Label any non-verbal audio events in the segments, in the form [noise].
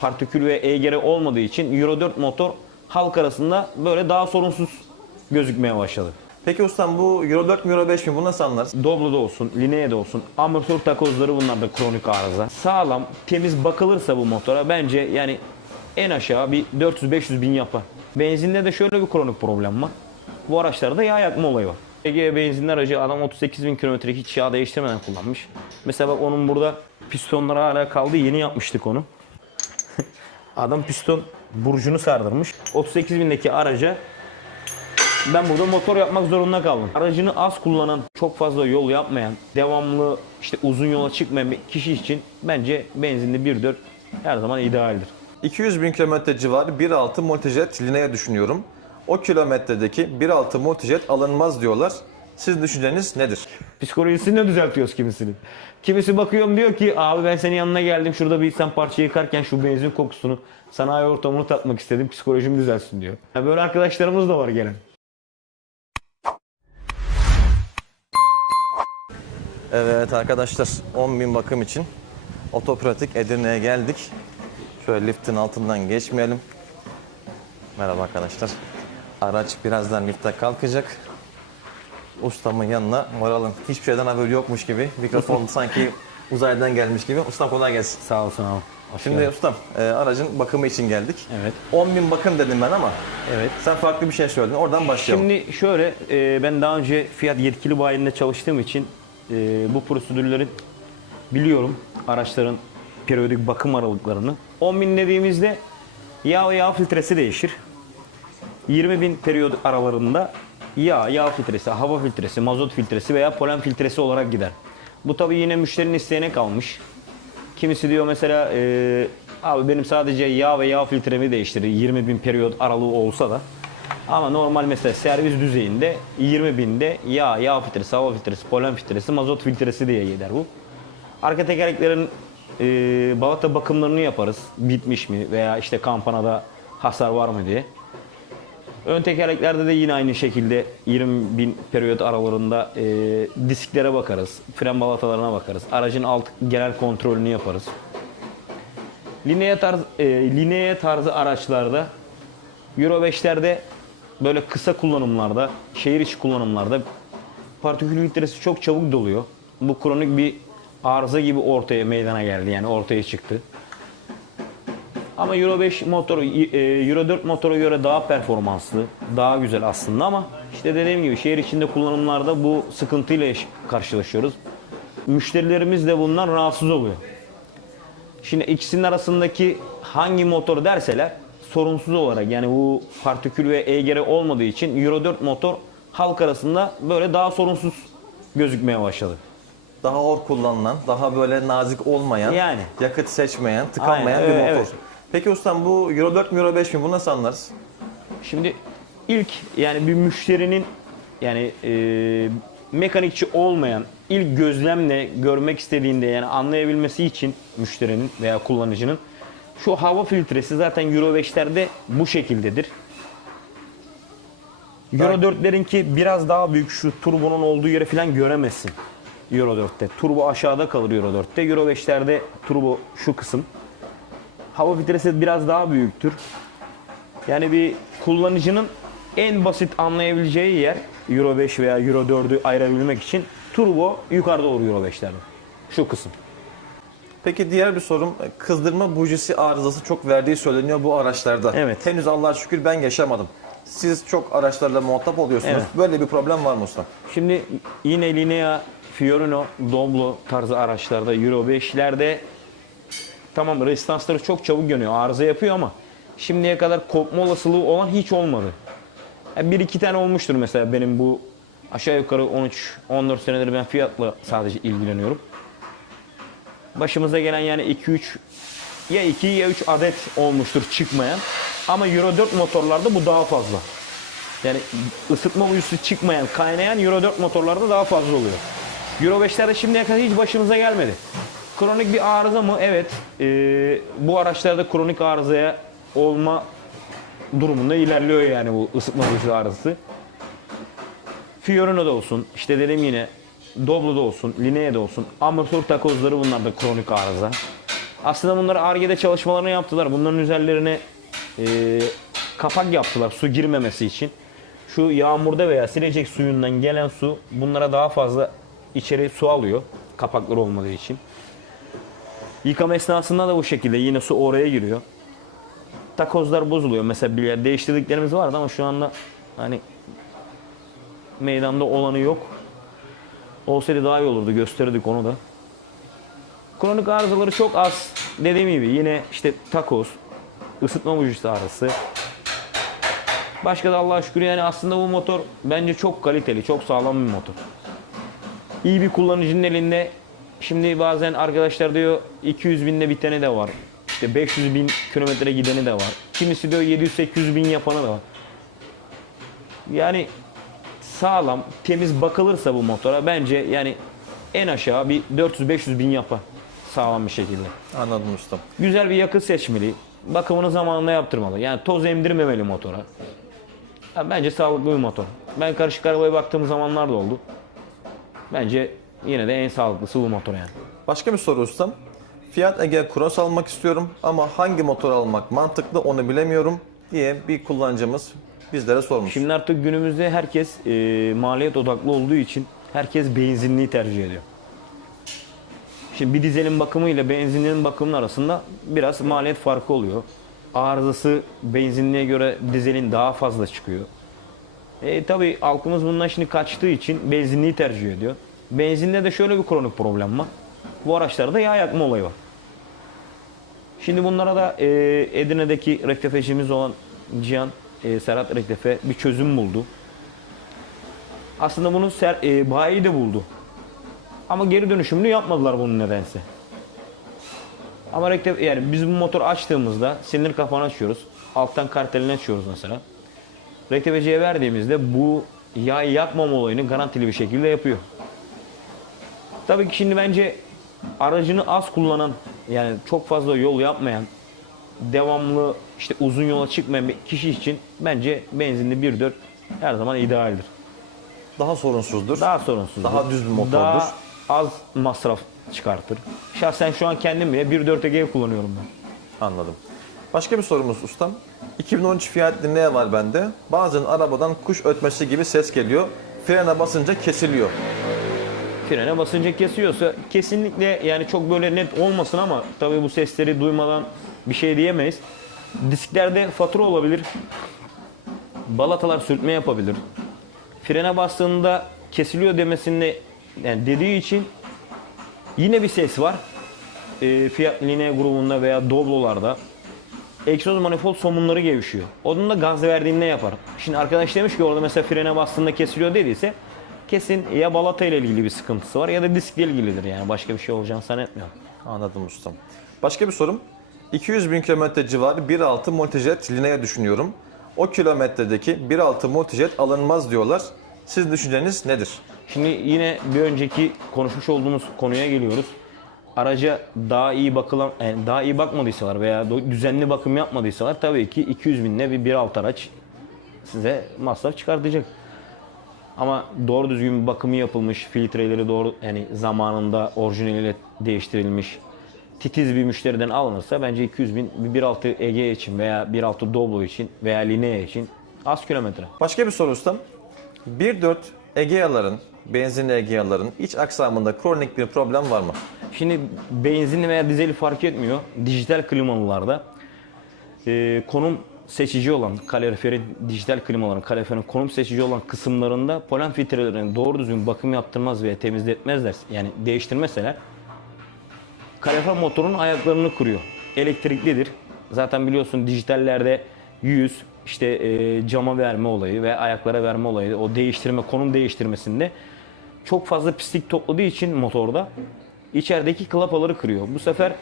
partikül ve EGR olmadığı için Euro 4 motor halk arasında böyle daha sorunsuz gözükmeye başladı. Peki ustam bu Euro 4 mü Euro 5 mi? Bunu nasıl anlarız? Doblo'da olsun, Linea'da olsun, amortisör takozları bunlar da kronik arıza. Sağlam, temiz bakılırsa bu motora bence yani en aşağı bir 400-500 bin yapar. Benzinde de şöyle bir kronik problem var. Bu araçlarda yağ yakma olayı var. Ege benzinli aracı adam 38 bin kilometre hiç yağ değiştirmeden kullanmış. Mesela bak onun burada pistonları hala kaldı. Yeni yapmıştık onu. Adam piston burcunu sardırmış. 38 bindeki araca ben burada motor yapmak zorunda kaldım. Aracını az kullanan, çok fazla yol yapmayan, devamlı işte uzun yola çıkmayan bir kişi için bence benzinli 1.4 her zaman idealdir. 200 bin kilometre civarı 1.6 Multijet Linea düşünüyorum. O kilometredeki 1.6 Multijet alınmaz diyorlar. Sizin düşünceniz nedir? Psikolojisini de düzeltiyoruz kimisinin. Kimisi bakıyorum diyor ki abi ben senin yanına geldim şurada bir sen parça yıkarken şu benzin kokusunu sanayi ortamını tatmak istedim psikolojim düzelsin diyor. Ya böyle arkadaşlarımız da var gelen. Evet arkadaşlar 10 bin bakım için Otopratik Edirne'ye geldik. Şöyle liftin altından geçmeyelim. Merhaba arkadaşlar. Araç birazdan lifte kalkacak. Ustamın yanına varalım. Hiçbir şeyden haberi yokmuş gibi. Mikrofon [laughs] sanki uzaydan gelmiş gibi. Ustam kolay gelsin. Sağ olsun abi. Hoş Şimdi geldin. ustam e, aracın bakımı için geldik. Evet. 10 bin bakım dedim ben ama Evet. sen farklı bir şey söyledin. Oradan başlayalım. Şimdi şöyle, e, ben daha önce Fiat yetkili bayinde çalıştığım için e, bu prosedürleri biliyorum. Araçların periyodik bakım aralıklarını. 10 bin dediğimizde yağ ve yağ filtresi değişir. 20 bin periyod aralarında yağ, yağ filtresi, hava filtresi, mazot filtresi veya polen filtresi olarak gider. Bu tabii yine müşterinin isteğine kalmış. Kimisi diyor mesela e, abi benim sadece yağ ve yağ filtremi değiştirir 20 bin periyod aralığı olsa da. Ama normal mesela servis düzeyinde 20 binde yağ, yağ filtresi, hava filtresi, polen filtresi, mazot filtresi diye gider bu. Arka tekerleklerin e, balata bakımlarını yaparız. Bitmiş mi veya işte kampanada hasar var mı diye. Ön tekerleklerde de yine aynı şekilde 20 bin periyot aralarında e, disklere bakarız. Fren balatalarına bakarız. Aracın alt genel kontrolünü yaparız. Linea tarz, e, linea tarzı araçlarda Euro 5'lerde böyle kısa kullanımlarda, şehir içi kullanımlarda partikül filtresi çok çabuk doluyor. Bu kronik bir arıza gibi ortaya meydana geldi yani ortaya çıktı. Ama Euro 5 motoru, e, Euro 4 motora göre daha performanslı, daha güzel aslında ama işte dediğim gibi şehir içinde kullanımlarda bu sıkıntıyla karşılaşıyoruz. Müşterilerimiz de bundan rahatsız oluyor. Şimdi ikisinin arasındaki hangi motor derseler sorunsuz olarak yani bu partikül ve EGR olmadığı için Euro 4 motor halk arasında böyle daha sorunsuz gözükmeye başladı. Daha hor kullanılan, daha böyle nazik olmayan, Yani. yakıt seçmeyen, tıkanmayan Aynen, bir motor. evet. Peki ustam bu Euro 4 mü Euro 5 mi? Bunu nasıl anlarız? Şimdi ilk yani bir müşterinin yani e, mekanikçi olmayan ilk gözlemle görmek istediğinde yani anlayabilmesi için müşterinin veya kullanıcının şu hava filtresi zaten Euro 5'lerde bu şekildedir. Euro 4'lerinki biraz daha büyük şu turbonun olduğu yere falan göremezsin. Euro 4'te. Turbo aşağıda kalır Euro 4'te. Euro 5'lerde turbo şu kısım. Hava filtresi biraz daha büyüktür. Yani bir kullanıcının en basit anlayabileceği yer Euro 5 veya Euro 4'ü ayırabilmek için turbo yukarıda olur Euro 5'lerde. Şu kısım. Peki diğer bir sorum, kızdırma bujisi arızası çok verdiği söyleniyor bu araçlarda. Evet. Henüz Allah'a şükür ben yaşamadım. Siz çok araçlarla muhatap oluyorsunuz. Evet. Böyle bir problem var mı usta? Şimdi yine Linea, Fiorino, Doblo tarzı araçlarda Euro 5'lerde tamam rezistansları çok çabuk yanıyor. Arıza yapıyor ama şimdiye kadar kopma olasılığı olan hiç olmadı. Yani bir iki tane olmuştur mesela benim bu aşağı yukarı 13-14 senedir ben Fiat'la sadece ilgileniyorum. Başımıza gelen yani 2-3 ya 2 ya 3 adet olmuştur çıkmayan. Ama Euro 4 motorlarda bu daha fazla. Yani ısıtma uyusu çıkmayan, kaynayan Euro 4 motorlarda daha fazla oluyor. Euro 5'lerde şimdiye kadar hiç başımıza gelmedi. Kronik bir arıza mı? Evet. Ee, bu araçlarda kronik arızaya olma durumunda ilerliyor yani bu ısıtma uyusu arızası. Fiorino'da olsun, işte dedim yine Doblo'da olsun, Linea'da olsun, amortisör takozları bunlar da kronik arıza. Aslında bunları Ar-Ge'de çalışmalarını yaptılar. Bunların üzerlerine e, kapak yaptılar su girmemesi için. Şu yağmurda veya silecek suyundan gelen su bunlara daha fazla içeri su alıyor. Kapaklar olmadığı için. Yıkama esnasında da bu şekilde yine su oraya giriyor. Takozlar bozuluyor. Mesela bir yer değiştirdiklerimiz vardı ama şu anda hani meydanda olanı yok. Olsaydı daha iyi olurdu. Gösterirdik onu da. Kronik arızaları çok az. Dediğim gibi yine işte takoz, ısıtma bujisi arası. Başka da Allah'a şükür yani aslında bu motor bence çok kaliteli, çok sağlam bir motor. İyi bir kullanıcının elinde şimdi bazen arkadaşlar diyor 200 binde biteni de var. İşte 500 bin kilometre gideni de var. Kimisi diyor 700-800 bin yapanı da var. Yani sağlam, temiz bakılırsa bu motora bence yani en aşağı bir 400-500 bin yapar sağlam bir şekilde. Anladım ustam. Güzel bir yakıt seçmeli. Bakımını zamanında yaptırmalı. Yani toz emdirmemeli motora. Ya bence sağlıklı bir motor. Ben karışık arabaya baktığım zamanlar da oldu. Bence yine de en sağlıklısı bu motor yani. Başka bir soru ustam. Fiat Ege Cross almak istiyorum ama hangi motor almak mantıklı onu bilemiyorum diye bir kullanıcımız bizlere sormuş. Şimdi artık günümüzde herkes e, maliyet odaklı olduğu için herkes benzinliği tercih ediyor. Şimdi bir dizelin bakımı ile benzinliğin bakımının arasında biraz maliyet farkı oluyor. Arızası benzinliğe göre dizelin daha fazla çıkıyor. E, tabii halkımız bundan şimdi kaçtığı için benzinliği tercih ediyor. Benzinde de şöyle bir kronik problem var. Bu araçlarda yağ yakma olayı var. Şimdi bunlara da e, Edirne'deki rektefecimiz olan Cihan e, Serhat Rektefe bir çözüm buldu. Aslında bunu ser, e, bayi de buldu. Ama geri dönüşümünü yapmadılar bunun nedense. Ama rektef, yani biz bu motoru açtığımızda silindir kapağını açıyoruz. Alttan kartelini açıyoruz mesela. Rektefeciye verdiğimizde bu yağ yakmama olayını garantili bir şekilde yapıyor. Tabii ki şimdi bence aracını az kullanan yani çok fazla yol yapmayan devamlı işte uzun yola çıkmayan bir kişi için bence benzinli 1.4 her zaman idealdir. Daha sorunsuzdur. Daha sorunsuz. Daha düz bir motordur. Daha az masraf çıkartır. Şahsen şu an kendim bile 1.4 Ege kullanıyorum ben. Anladım. Başka bir sorumuz ustam. 2013 Fiat Linea var bende. Bazen arabadan kuş ötmesi gibi ses geliyor. Frene basınca kesiliyor. Frene basınca kesiyorsa kesinlikle yani çok böyle net olmasın ama tabii bu sesleri duymadan bir şey diyemeyiz. Disklerde fatura olabilir. Balatalar sürtme yapabilir. Frene bastığında kesiliyor demesini yani dediği için yine bir ses var. Ee, Fiat Linea grubunda veya Doblo'larda egzoz manifold somunları gevşiyor. Onun da gaz verdiğinde yapar. Şimdi arkadaş demiş ki orada mesela frene bastığında kesiliyor dediyse kesin ya balata ile ilgili bir sıkıntısı var ya da diskle ilgilidir yani başka bir şey olacağını zannetmiyorum. Anladım ustam. Başka bir sorum. 200 bin kilometre civarı 1.6 multijet Linea düşünüyorum. O kilometredeki 1.6 multijet alınmaz diyorlar. Siz düşünceniz nedir? Şimdi yine bir önceki konuşmuş olduğumuz konuya geliyoruz. Araca daha iyi bakılan, yani daha iyi bakmadıysalar veya düzenli bakım yapmadıysalar tabii ki 200 binle bir 1.6 araç size masraf çıkartacak. Ama doğru düzgün bir bakımı yapılmış, filtreleri doğru yani zamanında orijinaliyle değiştirilmiş, titiz bir müşteriden alınırsa bence 200 bin bir 1.6 Ege için veya 1.6 Doblo için veya Linea için az kilometre. Başka bir soru ustam. 1.4 Egea'ların, benzinli Egea'ların iç aksamında kronik bir problem var mı? Şimdi benzinli veya dizeli fark etmiyor. Dijital klimalılarda e, konum seçici olan kaloriferin dijital klimaların kaloriferin konum seçici olan kısımlarında polen filtrelerini doğru düzgün bakım yaptırmaz veya temizletmezler yani değiştirmeseler kalorifer motorun ayaklarını kırıyor. Elektriklidir. Zaten biliyorsun dijitallerde 100 işte e, cama verme olayı ve ayaklara verme olayı o değiştirme konum değiştirmesinde çok fazla pislik topladığı için motorda içerideki klapaları kırıyor. Bu sefer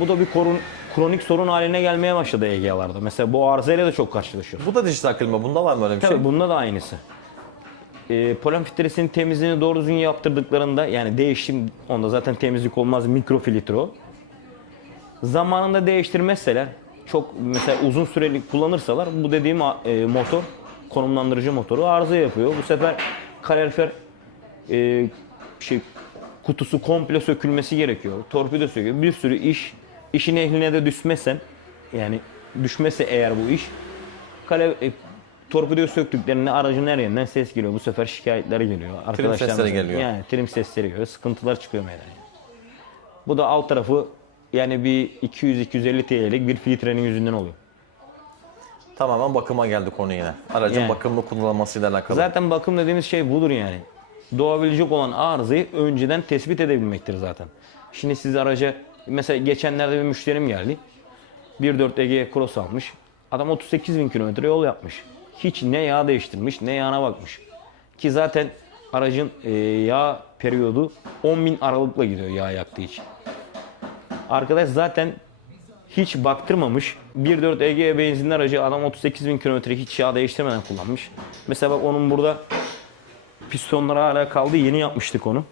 bu da bir korun, kronik sorun haline gelmeye başladı EGA'larda. Mesela bu arızayla da çok karşılaşıyoruz. Bu da dijital klima. Bunda var mı öyle bir Tabii şey? bunda da aynısı. E, polen filtresinin temizliğini doğru düzgün yaptırdıklarında yani değişim onda zaten temizlik olmaz mikrofiltre o. Zamanında değiştirmezseler çok mesela uzun süreli kullanırsalar bu dediğim e, motor konumlandırıcı motoru arıza yapıyor. Bu sefer kalorifer e, şey kutusu komple sökülmesi gerekiyor. Torpido söküyor. Bir sürü iş işin ehline de düşmezsen yani düşmese eğer bu iş kale e, torpidoyu söktüklerinde aracın her yerinden ses geliyor. Bu sefer şikayetler geliyor. Arkadaşlar sesleri geliyor. Yani trim sesleri geliyor. Sıkıntılar çıkıyor meydana. Bu da alt tarafı yani bir 200-250 TL'lik bir filtrenin yüzünden oluyor. Tamamen bakıma geldi konu yine. Aracın Yani. bakımlı kullanılmasıyla alakalı. Zaten bakım dediğimiz şey budur yani. Doğabilecek olan arızayı önceden tespit edebilmektir zaten. Şimdi siz araca mesela geçenlerde bir müşterim geldi. 1.4 Ege Cross almış. Adam 38 bin kilometre yol yapmış. Hiç ne yağ değiştirmiş ne yağına bakmış. Ki zaten aracın e, yağ periyodu 10 bin aralıkla gidiyor yağ yaktığı için. Arkadaş zaten hiç baktırmamış. 1.4 Ege benzinli aracı adam 38 bin kilometre hiç yağ değiştirmeden kullanmış. Mesela bak onun burada pistonları hala kaldı. Yeni yapmıştık onu.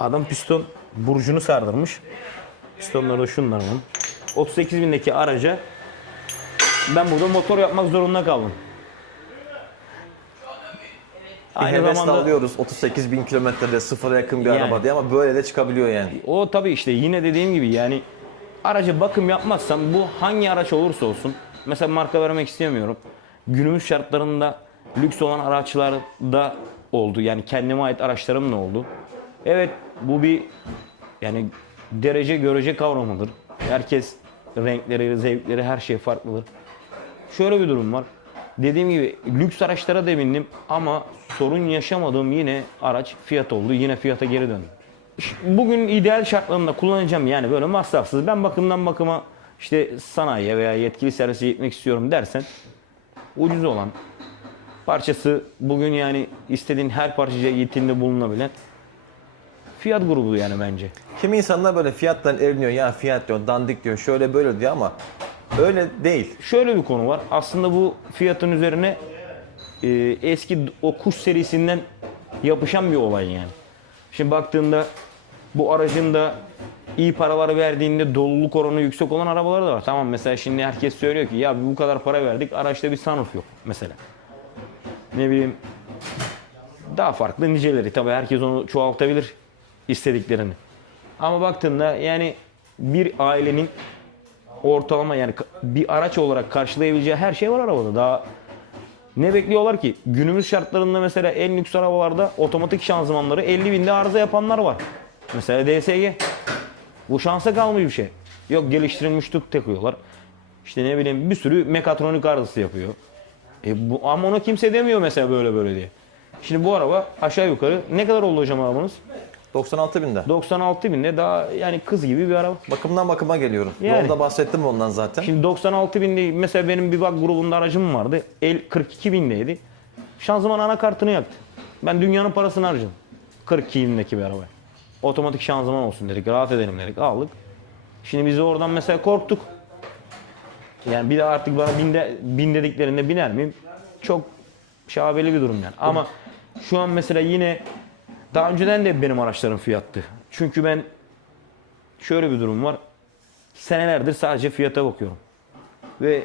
Adam piston burcunu sardırmış. Pistonları da şunlar onun. 38 bindeki araca ben burada motor yapmak zorunda kaldım. Bir hevesle alıyoruz 38 bin kilometrede sıfıra yakın bir Yani. araba diye ama böyle de çıkabiliyor yani. O tabii işte yine dediğim gibi yani araca bakım yapmazsan bu hangi araç olursa olsun mesela marka vermek istemiyorum. Günümüz şartlarında lüks olan araçlarda oldu. Yani kendime ait araçlarım da oldu. Evet bu bir yani derece görece kavramıdır. Herkes renkleri, zevkleri her şey farklıdır. Şöyle bir durum var. Dediğim gibi lüks araçlara da bindim ama sorun yaşamadığım yine araç fiyat oldu. Yine fiyata geri döndüm. Bugün ideal şartlarında kullanacağım yani böyle masrafsız. Ben bakımdan bakıma işte sanayiye veya yetkili servise gitmek istiyorum dersen ucuz olan parçası bugün yani istediğin her parçaya gittiğinde bulunabilen fiyat grubu yani bence. Kimi insanlar böyle fiyattan evleniyor ya fiyat diyor dandik diyor şöyle böyle diyor ama öyle değil. Şöyle bir konu var. Aslında bu fiyatın üzerine e, eski o kuş serisinden yapışan bir olay yani. Şimdi baktığında bu aracın da iyi paralar verdiğinde doluluk oranı yüksek olan arabaları da var. Tamam mesela şimdi herkes söylüyor ki ya bu kadar para verdik araçta bir sunroof yok mesela. Ne bileyim daha farklı niceleri. Tabii herkes onu çoğaltabilir istediklerini. Ama baktığında yani bir ailenin ortalama yani bir araç olarak karşılayabileceği her şey var arabada. Daha ne bekliyorlar ki? Günümüz şartlarında mesela en lüks arabalarda otomatik şanzımanları 50 binde arıza yapanlar var. Mesela DSG. Bu şansa kalmış bir şey. Yok geliştirilmiş tüp takıyorlar. İşte ne bileyim bir sürü mekatronik arızası yapıyor. E bu, ama ona kimse demiyor mesela böyle böyle diye. Şimdi bu araba aşağı yukarı ne kadar oldu hocam arabanız? 96 binde. 96 binde daha yani kız gibi bir araba. Bakımdan bakıma geliyorum. Yani. Yolda bahsettim ondan zaten. Şimdi 96 binde mesela benim bir bak grubunda aracım vardı. El 42 bindeydi. Şanzıman anakartını yaktı. Ben dünyanın parasını harcadım. 42 bindeki bir araba. Otomatik şanzıman olsun dedik. Rahat edelim dedik. Aldık. Şimdi biz de oradan mesela korktuk. Yani bir de artık bana binde, bin dediklerinde biner miyim? Çok şabeli bir durum yani. Ama şu an mesela yine daha önceden de benim araçlarım fiyattı. Çünkü ben şöyle bir durum var. Senelerdir sadece fiyata bakıyorum. Ve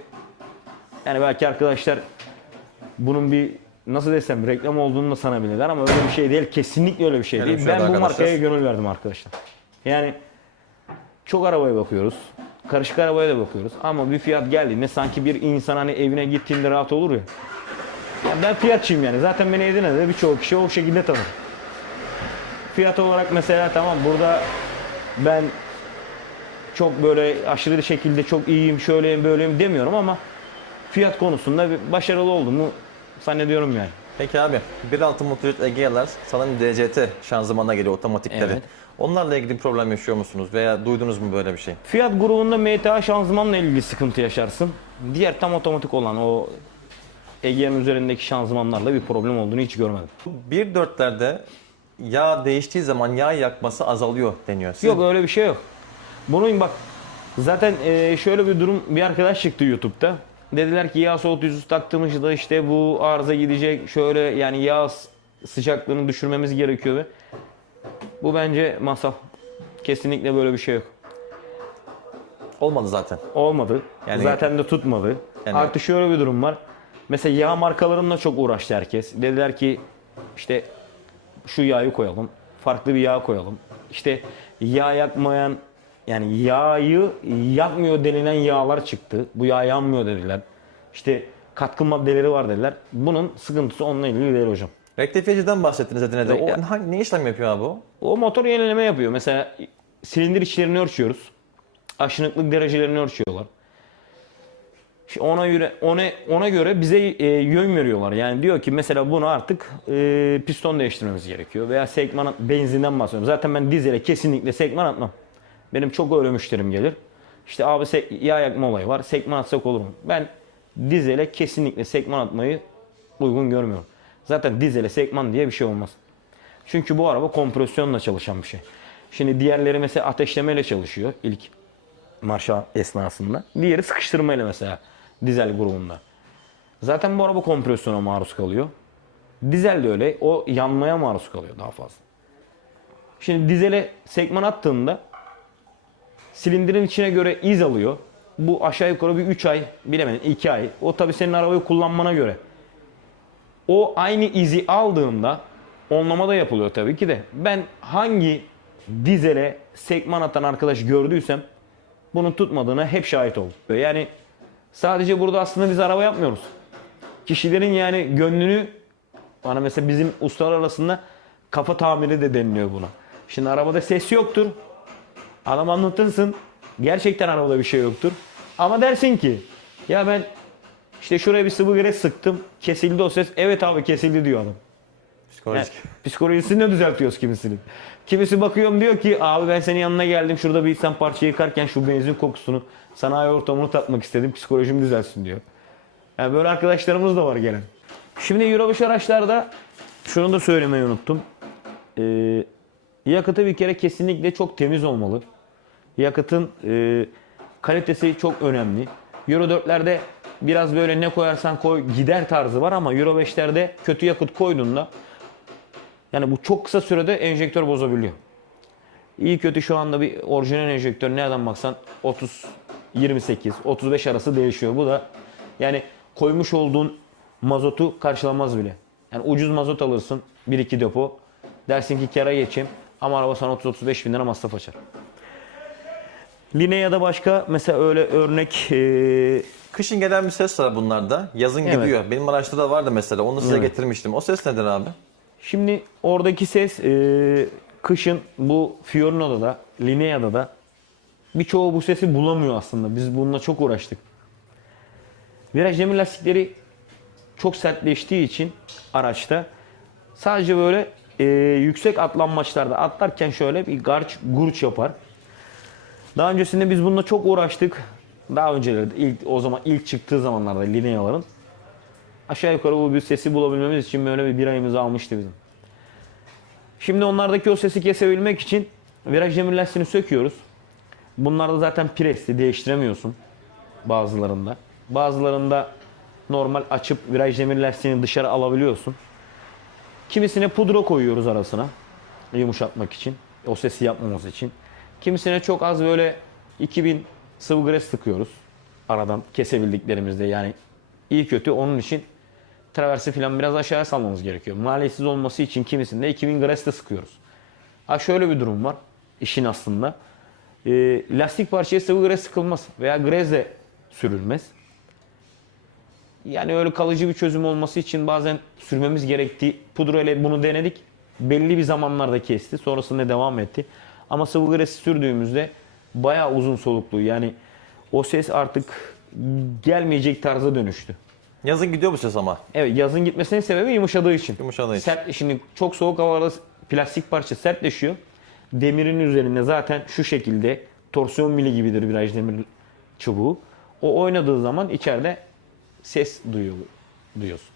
yani belki arkadaşlar bunun bir nasıl desem reklam olduğunu da sanabilirler ama öyle bir şey değil. Kesinlikle öyle bir şey değil. ben bu markaya gönül verdim arkadaşlar. Yani çok arabaya bakıyoruz. Karışık arabaya da bakıyoruz. Ama bir fiyat geldiğinde sanki bir insan hani evine gittiğinde rahat olur ya. Ya ben fiyatçıyım yani. Zaten beni Edirne'de birçok kişi o şekilde tanır. Fiyat olarak mesela tamam burada ben çok böyle aşırı şekilde çok iyiyim, şöyleyim, böyleyim demiyorum ama fiyat konusunda bir başarılı olduğumu zannediyorum yani. Peki abi 1.6 motorit Egea'lar sanırım DCT şanzımana geliyor otomatikleri. Evet. Onlarla ilgili problem yaşıyor musunuz veya duydunuz mu böyle bir şey? Fiyat grubunda MTA şanzımanla ilgili sıkıntı yaşarsın. Diğer tam otomatik olan o Egea'nın üzerindeki şanzımanlarla bir problem olduğunu hiç görmedim. 1.4'lerde yağ değiştiği zaman yağ yakması azalıyor deniyor. Siz Yok öyle bir şey yok. Bunun bak zaten e, şöyle bir durum bir arkadaş çıktı YouTube'da. Dediler ki yağ soğutucusu taktığımızda işte bu arıza gidecek şöyle yani yağ sıcaklığını düşürmemiz gerekiyor ve bu bence masal. Kesinlikle böyle bir şey yok. olmadı zaten. Olmadı. Yani- Zaten de tutmadı. Yani- Artık şöyle bir durum var. Mesela yağ markalarında çok uğraştı herkes. Dediler ki işte şu yağı koyalım. Farklı bir yağ koyalım. işte yağ yakmayan yani yağı yakmıyor denilen yağlar çıktı. Bu yağ yanmıyor dediler. İşte katkı maddeleri var dediler. Bunun sıkıntısı onunla ilgili değil hocam. Rektifiyeciden bahsettiniz Edirne'de. O hangi, ne işlem yapıyor abi o? O motor yenileme yapıyor. Mesela silindir içlerini ölçüyoruz. Aşınıklık derecelerini ölçüyorlar. Ona göre ona ona göre bize e, yön veriyorlar. Yani diyor ki mesela bunu artık e, piston değiştirmemiz gerekiyor veya sekman benzinden bahsediyorum. Zaten ben dizele kesinlikle sekman atmam. Benim çok öyle müşterim gelir. İşte abi yağ yakma olayı var. Sekman atsak olur mu? Ben dizele kesinlikle sekman atmayı uygun görmüyorum. Zaten dizele sekman diye bir şey olmaz. Çünkü bu araba kompresyonla çalışan bir şey. Şimdi diğerleri mesela ateşlemeyle çalışıyor ilk marşa esnasında. Diğeri sıkıştırmayla mesela dizel grubunda. Zaten bu araba kompresyona maruz kalıyor. Dizel de öyle. O yanmaya maruz kalıyor daha fazla. Şimdi dizele sekman attığında silindirin içine göre iz alıyor. Bu aşağı yukarı bir 3 ay, bilemedim 2 ay. O tabii senin arabayı kullanmana göre. O aynı izi aldığında onlama da yapılıyor tabii ki de. Ben hangi dizele sekman atan arkadaş gördüysem bunun tutmadığına hep şahit oldum. Yani sadece burada aslında biz araba yapmıyoruz. Kişilerin yani gönlünü bana mesela bizim ustalar arasında kafa tamiri de deniliyor buna. Şimdi arabada ses yoktur. Adam anlatırsın. Gerçekten arabada bir şey yoktur. Ama dersin ki ya ben işte şuraya bir sıvı gres sıktım. Kesildi o ses. Evet abi kesildi diyor adam. Yani Psikolojik. psikolojisini de düzeltiyoruz kimisinin. Kimisi bakıyorum diyor ki abi ben senin yanına geldim şurada bir sen parça yıkarken şu benzin kokusunu sanayi ortamını tatmak istedim psikolojim düzelsin diyor. Yani böyle arkadaşlarımız da var gelen. Şimdi Euro 5 araçlarda şunu da söylemeyi unuttum. Ee, yakıtı bir kere kesinlikle çok temiz olmalı. Yakıtın e, kalitesi çok önemli. Euro 4'lerde biraz böyle ne koyarsan koy gider tarzı var ama Euro 5'lerde kötü yakıt koyduğunda yani bu çok kısa sürede enjektör bozabiliyor. İyi kötü şu anda bir orijinal enjektör nereden baksan 30 28 35 arası değişiyor. Bu da yani koymuş olduğun mazotu karşılamaz bile. Yani ucuz mazot alırsın 1-2 depo. Dersin ki kara geçeyim ama araba sana 30-35 bin lira masraf açar. Line ya da başka mesela öyle örnek e, Kışın gelen bir ses var bunlarda. Yazın Evet. gidiyor. Benim araçta da vardı mesela. Onu size Evet. getirmiştim. O ses nedir abi? Şimdi oradaki ses e, kışın bu Fiorina'da da Linea'da da birçoğu bu sesi bulamıyor aslında. Biz bununla çok uğraştık. Viraj demir lastikleri çok sertleştiği için araçta sadece böyle e, yüksek atlanmaçlarda atlarken şöyle bir garç gurç yapar. Daha öncesinde biz bununla çok uğraştık. Daha öncelerde ilk o zaman ilk çıktığı zamanlarda Linea'ların aşağı yukarı bu bir sesi bulabilmemiz için böyle bir bir ayımızı almıştı bizim. Şimdi onlardaki o sesi kesebilmek için viraj demir lastiğini söküyoruz. Bunlarda zaten presli değiştiremiyorsun bazılarında. Bazılarında normal açıp viraj demir lastiğini dışarı alabiliyorsun. Kimisine pudra koyuyoruz arasına yumuşatmak için, o sesi yapmaması için. Kimisine çok az böyle 2000 sıvı gres sıkıyoruz aradan kesebildiklerimizde yani iyi kötü onun için traversi falan biraz aşağıya salmamız gerekiyor. Maliyetsiz olması için kimisinde 2000 gres de sıkıyoruz. Ha şöyle bir durum var işin aslında. Ee, lastik parçaya sıvı gres sıkılmaz veya grez de sürülmez. Yani öyle kalıcı bir çözüm olması için bazen sürmemiz gerektiği pudra ile bunu denedik. Belli bir zamanlarda kesti. Sonrasında devam etti. Ama sıvı gresi sürdüğümüzde bayağı uzun soluklu. Yani o ses artık gelmeyecek tarza dönüştü. Yazın gidiyor bu ses ama. Evet yazın gitmesinin sebebi yumuşadığı için. Yumuşadığı için. Sert, şimdi çok soğuk havalarda plastik parça sertleşiyor. Demirin üzerinde zaten şu şekilde torsiyon mili gibidir viraj demir çubuğu. O oynadığı zaman içeride ses duyuyor, duyuyorsun.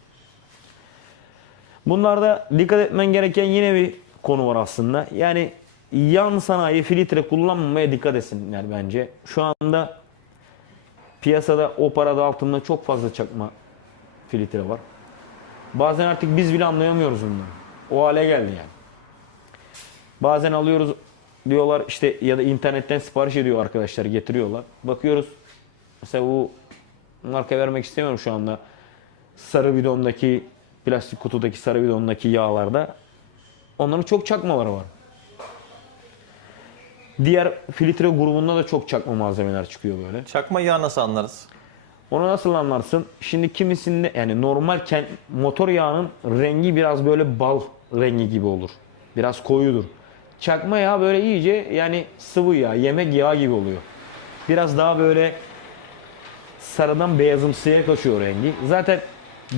Bunlarda dikkat etmen gereken yine bir konu var aslında. Yani yan sanayi filtre kullanmamaya dikkat etsinler bence. Şu anda piyasada o parada altında çok fazla çakma filtre var. Bazen artık biz bile anlayamıyoruz bunları. O hale geldi yani. Bazen alıyoruz diyorlar işte ya da internetten sipariş ediyor arkadaşlar getiriyorlar. Bakıyoruz mesela bu marka vermek istemiyorum şu anda. Sarı bidondaki plastik kutudaki sarı bidondaki yağlarda onların çok çakmaları var. Diğer filtre grubunda da çok çakma malzemeler çıkıyor böyle. Çakma yağ nasıl anlarız? Onu nasıl anlarsın? Şimdi kimisinde yani normal ken- motor yağının rengi biraz böyle bal rengi gibi olur. Biraz koyudur. Çakma yağ böyle iyice yani sıvı yağ, yemek yağı gibi oluyor. Biraz daha böyle sarıdan beyazımsıya kaçıyor rengi. Zaten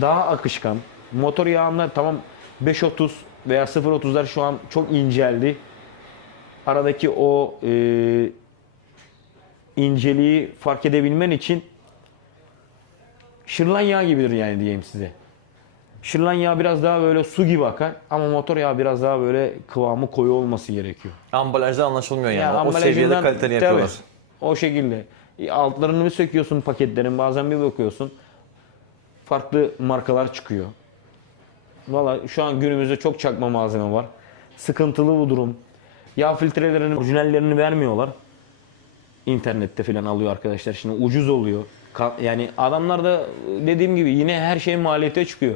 daha akışkan. Motor yağında tamam 5.30 veya 0.30'lar şu an çok inceldi. Aradaki o e, inceliği fark edebilmen için Şırlan yağı gibidir yani diyeyim size. Şırlan yağı biraz daha böyle su gibi akar ama motor yağı biraz daha böyle kıvamı koyu olması gerekiyor. Ambalajda anlaşılmıyor yani. Yani o seviyede kaliteli tabii, yapıyorlar. O şekilde. E, Altlarını bir söküyorsun paketlerin bazen bir bakıyorsun. Farklı markalar çıkıyor. Valla şu an günümüzde çok çakma malzeme var. Sıkıntılı bu durum. Yağ filtrelerinin orijinallerini vermiyorlar. İnternette falan alıyor arkadaşlar. Şimdi ucuz oluyor. Yani adamlar da dediğim gibi yine her şey maliyete çıkıyor.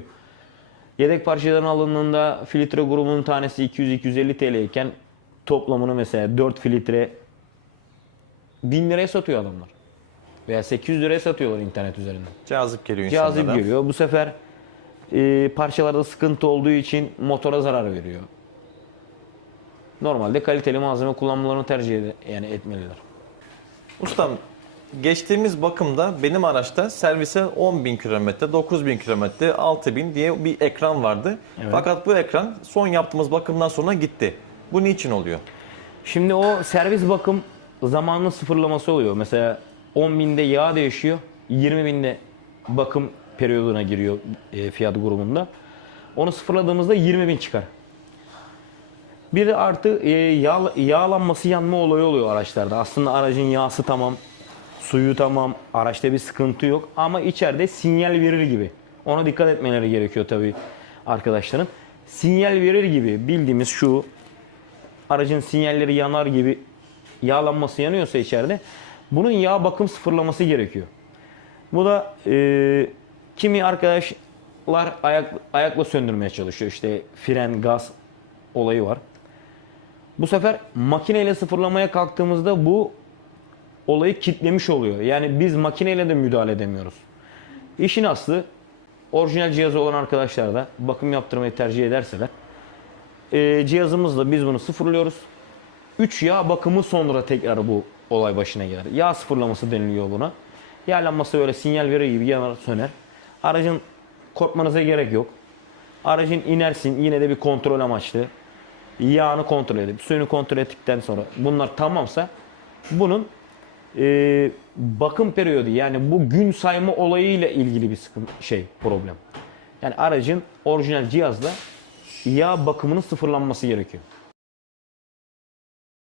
Yedek parçadan alındığında filtre grubunun tanesi 200-250 TL iken toplamını mesela 4 filtre 1000 liraya satıyor adamlar. Veya 800 liraya satıyorlar internet üzerinden. Cazip geliyor insanlara. Cazip geliyor. Bu sefer e, parçalarda sıkıntı olduğu için motora zarar veriyor. Normalde kaliteli malzeme kullanmalarını tercih ede- yani etmeliler. Ustam geçtiğimiz bakımda benim araçta servise 10.000 kilometre, 9.000 kilometre, 6.000 diye bir ekran vardı. Evet. Fakat bu ekran son yaptığımız bakımdan sonra gitti. Bu niçin oluyor? Şimdi o servis bakım zamanının sıfırlaması oluyor. Mesela 10 binde yağ değişiyor. 20 binde bakım periyoduna giriyor e, fiyat grubunda. Onu sıfırladığımızda 20 bin çıkar. Bir de artı e, yağ, yağlanması yanma olayı oluyor araçlarda. Aslında aracın yağsı tamam, suyu tamam, araçta bir sıkıntı yok. Ama içeride sinyal verir gibi. Ona dikkat etmeleri gerekiyor tabii arkadaşların. Sinyal verir gibi bildiğimiz şu aracın sinyalleri yanar gibi yağlanması yanıyorsa içeride bunun yağ bakım sıfırlaması gerekiyor. Bu da e, kimi arkadaşlar ayak, ayakla söndürmeye çalışıyor. İşte fren, gaz olayı var. Bu sefer makineyle sıfırlamaya kalktığımızda bu olayı kitlemiş oluyor. Yani biz makineyle de müdahale edemiyoruz. İşin aslı orijinal cihazı olan arkadaşlar da bakım yaptırmayı tercih ederseler e, cihazımızla biz bunu sıfırlıyoruz. 3 yağ bakımı sonra tekrar bu olay başına gelir. Yağ sıfırlaması deniliyor buna. Yağlanması böyle sinyal verir gibi yanar söner. Aracın korkmanıza gerek yok. Aracın inersin yine de bir kontrol amaçlı. Yağını kontrol edip suyunu kontrol ettikten sonra bunlar tamamsa bunun e, bakım periyodu yani bu gün sayma olayıyla ilgili bir sıkıntı şey problem. Yani aracın orijinal cihazla yağ bakımının sıfırlanması gerekiyor.